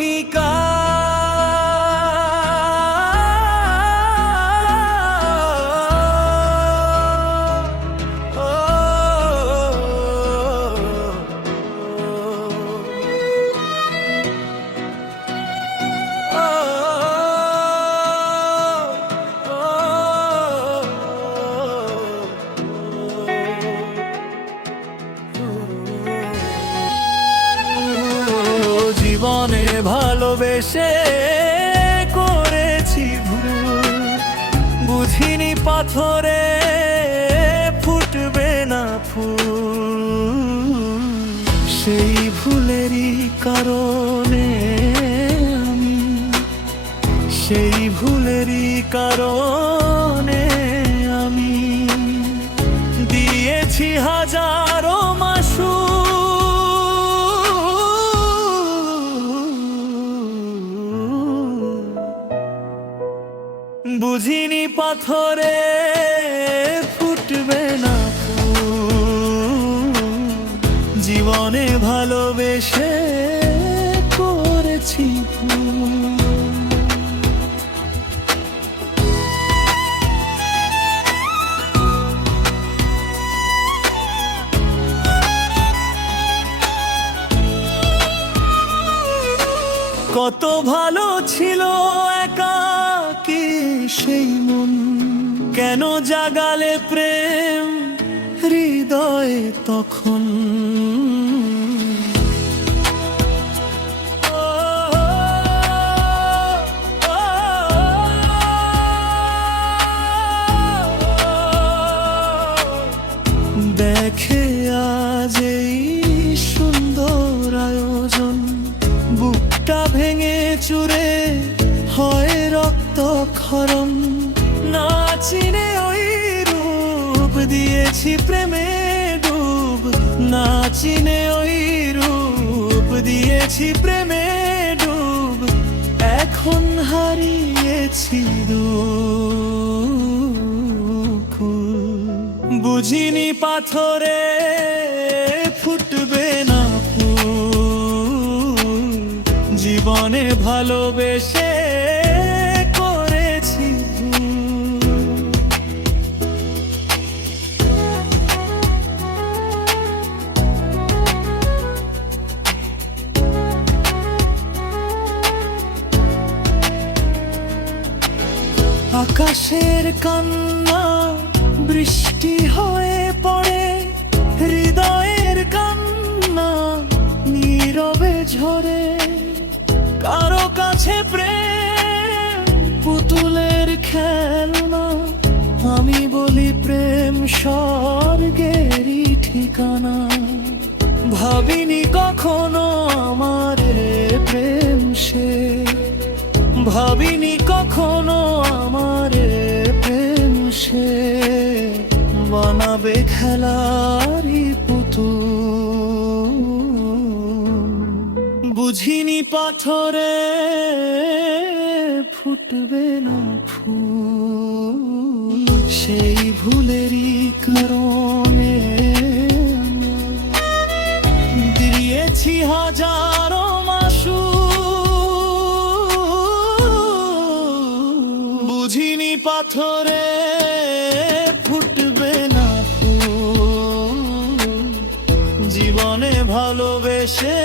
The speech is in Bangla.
তুমি জীবনে ভালোবেসে করেছি ভুল, বুঝিনি পাথরে ফুটবে না ফুল। সেই ভুলেরই কারণে আমি, সেই ভুলেরই কারণে আমি দিয়েছি হাজারো মাসু। বুঝিনি পাথরে ফুটবে না ফুল, জীবনে ভালোবেসে করেছি ভুল। কত ভালো ছিল একাকী সেই মন, কেন জাগালে প্রেম হৃদয়ে তখন। দেখে আজ এই সুন্দর আয়োজন, বুকটা ভেঙে চুরে হয় রক্তক্ষরণ। না চিনে ওই রূপ দিয়েছি প্রেমে ডুব, না চিনে ওই রূপ দিয়েছি প্রেমে ডুব। এখন হারিয়েছি দুঃখ, বুঝিনি পাথরে ফুটবে না ফুল, জীবনে ভালোবেসে করেছি ভুল। আকাশের কান্না বৃষ্টি হয়ে পড়ে, হৃদয়ের কান্না নীরবে ঝরে। কারো কাছে প্রেম পুতুলের খেলনা, আমি বলি প্রেম স্বর্গেরই ঠিকানা। ভাবিনি কখনো আমার প্রেম সে, ভাবিনি কখনো আমার প্রেম সে বানাবে খেলারি পুতুল। বুঝিনি পাথরে ফুটবে না ফুল, সেই ভুলেরই কারণে দিয়েছি হাজারো মাসু। বুঝিনি পাথরে ফুটবে না ফুল, জীবনে ভালোবেসে